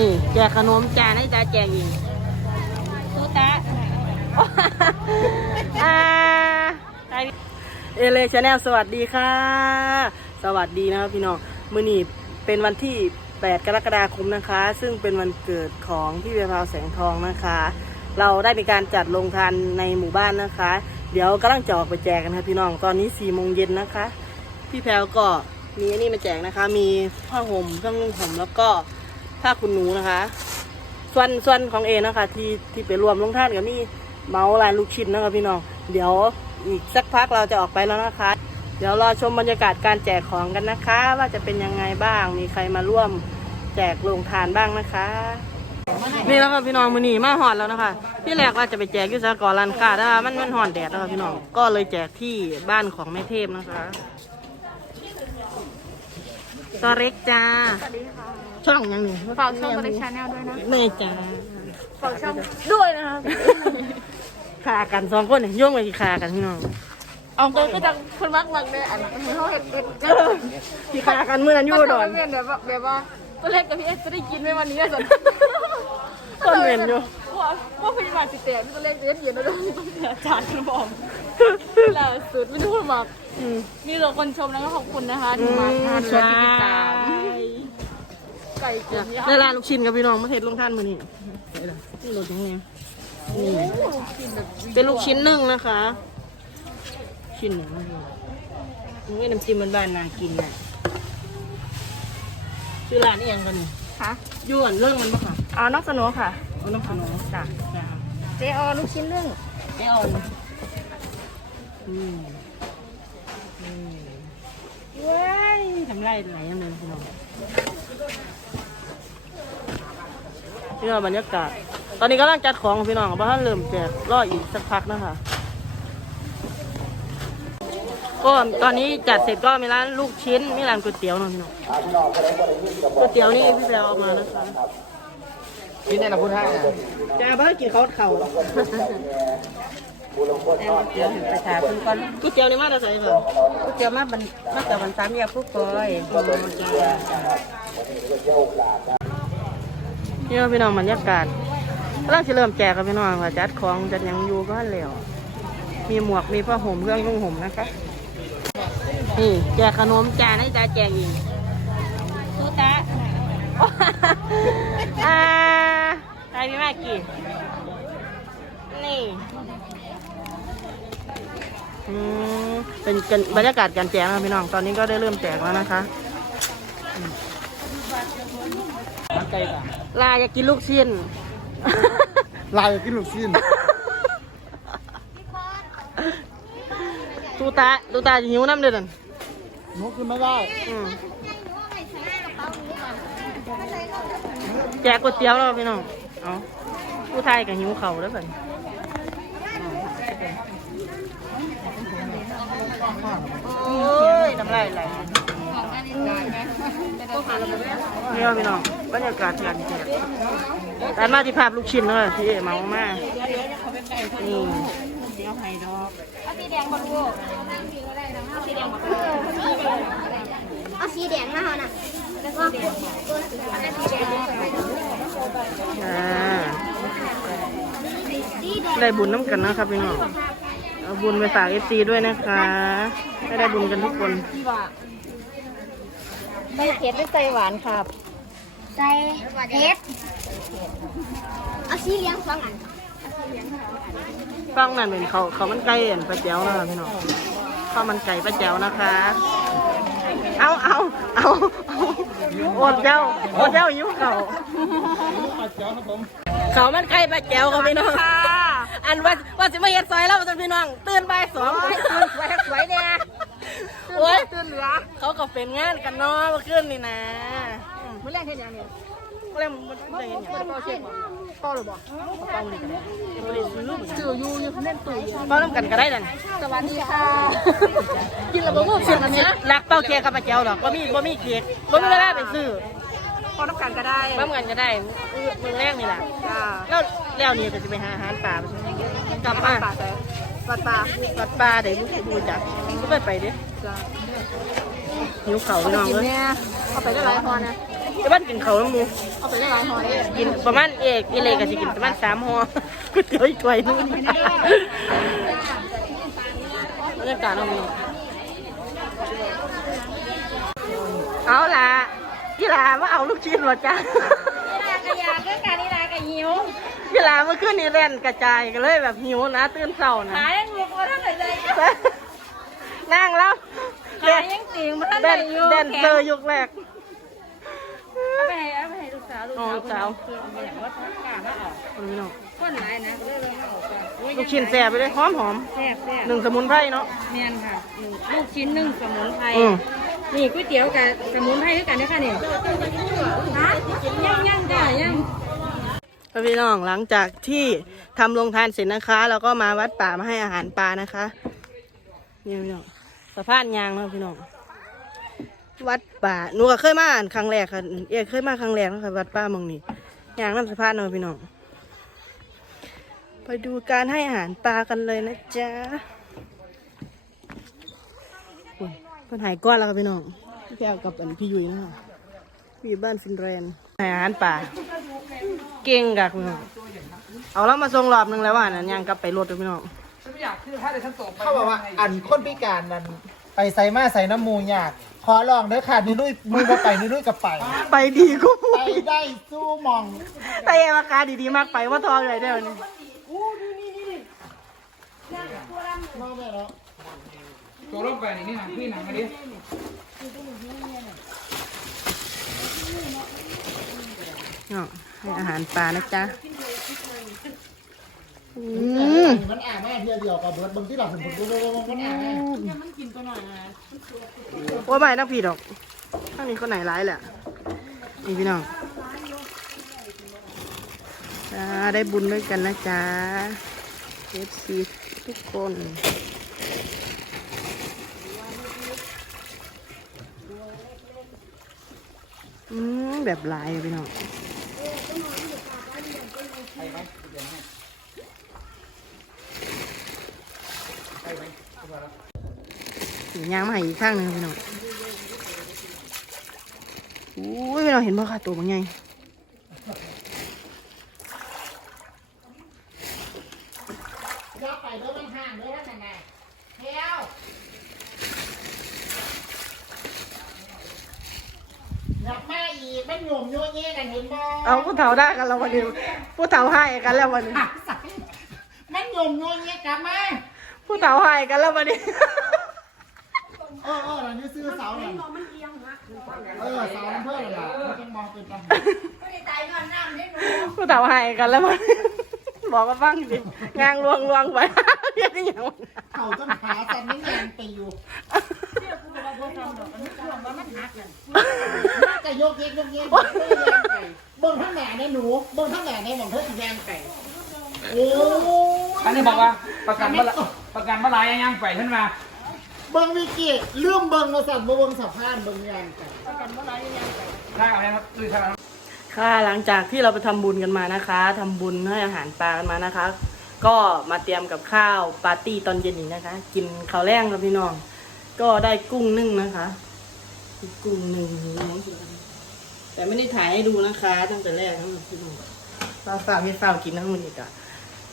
นี่แจกขนมจานให้ตาแจกอีกตูตาอ่าเอเลชาแนลสวัสดีค่ะ สวัสดีนะครับพี่น้องมื้อนี้เป็นวันที่ 8 กรกฎาคมนะคะ ซึ่งเป็นวันเกิดของพี่เบียพราวแสงทองนะคะ เราได้มีการจัดลงทานในหมู่บ้านนะคะ เดี๋ยวกำลังจะออกไปแจกกันค่ะพี่น้องตอนนี้4โมงเย็นนะคะ พี่แพรวก็มีอันนี้มาแจกนะคะ มีผ้าห่มเครื่องนุ่งห่มแล้วก็ ผ้าคุณหนูนะคะ ส่วนส่วนของเอนะคะ ที่ที่ไปรวมลงท่านกับนี่เมาลายลูกชิ้นนะคะพี่น้องเดี๋ยวอีกสักพักเราจะออกไปแล้วนะคะ เดี๋ยวรอชมบรรยากาศการแจกของกันนะคะ ว่าจะเป็นยังไงบ้าง มีใครมาร่วมแจกโรงทานบ้างนะคะ นี่แล้วค่ะพี่น้องมือนีมาหอดแล้วนะคะพี่แรกว่าจะไปแจกยุสากรร้านค้าแต่ว่ามันมันหอนแดดนะคะพี่น้องก็เลยแจกที่บ้านของแม่เทพนะคะตัวเล็กจ้า ช่องยังหนึ่งฝากช่องบริชาแนลด้วยนะแม่จ้าฝากช่องด้วยนะคะขากันสองคนเนี่ยโย่งไปกี่ขากันพี่น้องเอาตัวก็จะคนมักมักเลยอันเขาเห็นเป็นกี่ขากันเมื่อนั้นอยู่อุดอนเแบบว่าแบบว่าตัวเล็กกับพี่เอสจะได้กินไหมวันนี้สนต้นเห็นอยู่ว่าว่าพยาบาลสิเตะตัวเล็กเย็นเย็นแล้วด้วยอาจารย์คุณบอกล่าสุดไม่รู้หรอกอืมมีแต่คนชมแล้วก็ขอบคุณนะคะที่มาทานและที่ติดตาม ไก่ตุ๋นย่างได้ร้านลูกชิ้นกับพี่น้องมาเทศลงท่านมือนี่นี่รถยังไงนี่เป็นลูกชิ้นหนึ่งนะคะ ชิ้นหนึ่งนะคะนี่น้ำจิ้มมันบ้านๆนากินน่ะชื่อร้านนี่ยังกันนี่ค่ะยวนเรื่องมันปะค่ะเอานอกสนุกค่ะเอาน้ำขนมจ้ะจ้ะเจออลูกชิ้นนึ่งเจ๊ออนอืมอืมว้ายทำไรไหลยังเดินพี่น้อง นี่ก็บรรยากาศ ตอนนี้กำลังจัดของพี่น้องเพราะท่านเริ่มแจกรออีกสักพักนะคะก็ตอนนี้จัดเสร็จก็มีร้านลูกชิ้นมีร้านก๋วยเตี๋ยวเนาะพี่น้องก๋วยเตี๋ยวนี่พี่แปลเอามานะคะกินเนี่ยนะพูดให้จะเอาไปกินเขาเข่าหรอเดี๋ยวไปถามเพิ่นก่อนก๋วยเตี๋ยวนี่มาแต่ใส่เปล่าก๋วยเตี๋ยวมาบันมาแต่วันสามแยกผู้ปอย นี่ว่าพี่น้องบรรยากาศกำลังจะเริ่มแจกกับพี่น้องค่ะจัดของจัดยังอยู่ก็แล้วมีหมวกมีผ้าห่มเครื่องนุ่งห่มนะคะนี่แจกขนมจานให้ตาแจกอีกตูตาอ่าตายพี่มากี่นี่เป็นกันบรรยากาศการแจกนะพี่น้อง ตอนนี้ก็ได้เริ่มแจกแล้วนะคะ ไก่ป่ะลาอยากกินลูกชิ้น ลายกินลูกชิ้นตูตาตูตาจะหิวน้ำเดือดนนกขึ้นไม่ได้อืมแจกก๋วยเตี๋ยวแล้วพี่น้อง เอาผู้ไทยกับหิวเข่าวแล้วกันโอ้ยน้ำลายไหลนี่ เอาพี่น้องบรรยากาศงานแจกแต่มาที่ภาพลูกชิ้นเลยที่เมามากนี่เอาสีแดงมาเอาน่ะแล้วก็ตัวสีแดงสีแดงอ่าได้บุญน้ำกันนะครับพี่น้องเอาบุญไปฝากเอฟซีด้วยนะคะได้บุญกันทุกคน ใส่เผ็ดไม่ใส่หวานครับ ใส่เฮ็ดเอาสีเหลืองสองอันฟังนั่นเป็นเขาเขามันไก่เอ็นปลาแจ๋วนะคะพี่น้องข้าวมันไก่ปลาแจ๋วนะคะเอาเอาเอาเอาอดเจ้าอดเจ้ายิ้วเขาเขามันไก่ปลาแจ๋วค่ะพี่น้องอันว่าว่าจะมาเฮ็ดซอยแล้วจ้ะพี่น้องตื่นบ่ายสองตื่นสวยสวยเนี่ย โอ้ยตื่นเหลือเขาก็เป็นงานกันเนาะเมื่อคืนนี่นะเมื่อแรกเห็นยังเนี่ยก็เลยมันได้เห็นอย่างพ่อเช็คพ่อหรือบอกเป้าเลยกันเลยไม่ได้ซื้อสื่ออยู่อยู่เล่นตุ๋ยเป้าน้ำกันก็ได้นั่นสวัสดีค่ะ กินแล้วบอกว่าสิเสียงอันเนี้ยรักเป้าเค้กกับปลาเจ้าดอกบ่มีบ่มีเค้กบ่มีเวลาไปซื้อพอน้ำกันก็ได้บ้ากันก็ได้มื้อมือแรกนี่แหละจ้าแล้วแล้วนี่ก็จะไปหาอาหารป่าไปซื้อกลับมาปลาแต่ปลาปลาวัดป่าได้รู้ดูจักก็ไปไปเด้จ้า หิวเข่าวพี่น้องกินเลยเนี่ยเอาไปได้หลายพอนะอจะบ้านกินเขาวน้ำมูเอาไปได้ร้านหอยกินประมาณเอกเอเลก็สิกินประมาณสามห่อก๋วยเตี๋ยวอีกถ้วยนึงบรรยากาศเอาพี่น้องเอาล่ะพี่ลามาเอาลูกชิ้นเหรอจ๊ะกระยาก็การนี่ลากระหิวพี่ลาเมื่อคืนนี้เล่นกระจายกันเลยแบบหิวนะตื่นเช้านะหายยังงูกว่าท่านไหนเลย นั่งแล้วหายยังติ่งมาท่านเดไหนนอยู่เดนเซอร์ยุคแรกเอาไปให้เอาไปให้ลูกสาวลูกอ๋อสาวลูกสาวคนอย่างว่าทักกามาออกพี่น้องคนไหนนะก็เลยเลยมาออกก่อนลูกชิ้นแซ่บไปเลยหอมหอมแซ่บแซ่บหนึ่งสมุนไพรเนาะแม่นค่ะหนึ่งลูกชิ้นหนึ่งสมุนไพรอืมนี่ก๋วยเตี๋ยวกับสมุนไพรด้วยกันนะคะนี่ฮะยังยังจ้ะยังพี่น้องหลังจากที่ทำโรงทานเสร็จนะคะ เราก็มาวัดป่ามาให้อาหารปลานะคะนี่พี่น้องสะพานยางเนาะพี่น้องวัดป่าหนูก็เคยมาอ่านครั้งแรกค่ะเอกเคยมาครั้งแรกนะคะวัดป่าหมองนี้ยางน้ำสะพานเนาะพี่น้องไปดูการให้อาหารปลากันเลยนะจ๊ะอุ้ยเพิ่นหายก้อนแล้วค่ะพี่น้องพี่แก้วกับอันพี่ยุ้ยนะคะพี่อยู่บ้านฟินแลนด์ให้อาหารปลาเก่งกะคุณน้องเอาแล้วมาส่งรอบหนึงแล้วว่านั่นยังกลับไปรถด้วยพี่น้อง เขาบอกว่าอันคนพิการนั้นไปใส่มาใส่น้ำมูยาก ขอลองเด้อค่ะนี่ลุยมือมาไปนี่ลุยกับไปไปดีกูไปได้สู้มองแต่เอราคาดีๆมากไปว่าทองเลยได้อวันนี้มองไปแล้วตัวลงไปนี่นี่หนังพี่หนังอันนี้เนาะให้อาหารปลานะจ๊ะอื มันอ่างแม่เดียวเดียวกับเบิร์ดบางที่หลับผมดูดูมันอ่างแม่ว่าไม่นักผีดหรอกข้างนี้คนไหนร้ายแหละนี่พี่น้องจ้าได้บุญด้วยกันนะจ๊ะเอฟซีทุกคนอืมแบบลายพี่น้อง สียางมาให้อีกข้างหนึงพี่น้องอุ้ยพี่น้องเห็นบ่ค่ะตัวมันไงยกไปด้อมันห่างเด้อนั่นน่ะเที่ยวอยากมาอีกมันหนุ่มโยนเย่กันเห็นบ่เอาผู้เฒ่าได้กันแล้ววันนี้ผู้เฒ่าให้กันแล้ววันนี้มันหนุ่มโยนเย่กลับมา ผู้เฒ่าให้กันแล้ววันนี้ เออเออเรานี่ซื้อเสาเนี่ยเออเสาเพื่อนเหรอมันจะมองเป็นปัญหาผู้เฒ่าให้กันแล้ววันนี้บอกกันบ้างดิงางลวงลวงไปเรียกได้ยังไงเขาจนขาสั่นไม่แรงไปอยู่น่าจะยกเยกยกเยกเบิ่งข้างหน้าเนี่ยหนูเบิ่งข้างหน้าเนี่ยหมองเธอสีแดงไก่โอ้อันนี้บอกว่าประกันมา ประกันมาลายยังไปขึ้นมาเบิ่งวิกิเรื่องเบิ่งมาสั่นมาเบิ่งสะพานเบิ่งยางไก่ได้เอาไหมครับดูครับค่ะหลังจากที่เราไปทำบุญกันมานะคะทำบุญให้อาหารปลากันมานะคะ ก็มาเตรียมกับข้าวปาร์ตี้ตอนเย็นนี้นะคะ กินข้าวแรงกับพี่น้อง ก็ได้กุ้งนึ่งนะคะ กุ้งนึ่งแต่ไม่ได้ถ่ายให้ดูนะคะ ตั้งแต่แรกทั้งหมดพี่น้องฝาฝากพี่ฝากกินทั้งหมดอีกอะ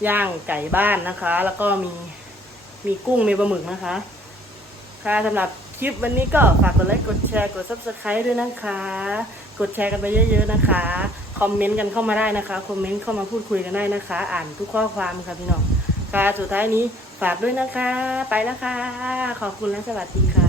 ย่างไก่บ้านนะคะ แล้วก็มี มีกุ้งมีปลาหมึกนะคะ ค่ะสำหรับคลิปวันนี้ก็ฝากกดไลค์กดแชร์กด subscribe ด้วยนะคะ กดแชร์กันไปเยอะๆนะคะ คอมเมนต์กันเข้ามาได้นะคะ คอมเมนต์เข้ามาพูดคุยกันได้นะคะ อ่านทุกข้อความค่ะพี่น้องค่ะสุดท้ายนี้ฝากด้วยนะคะ ไปแล้วค่ะ ขอบคุณและสวัสดีค่ะ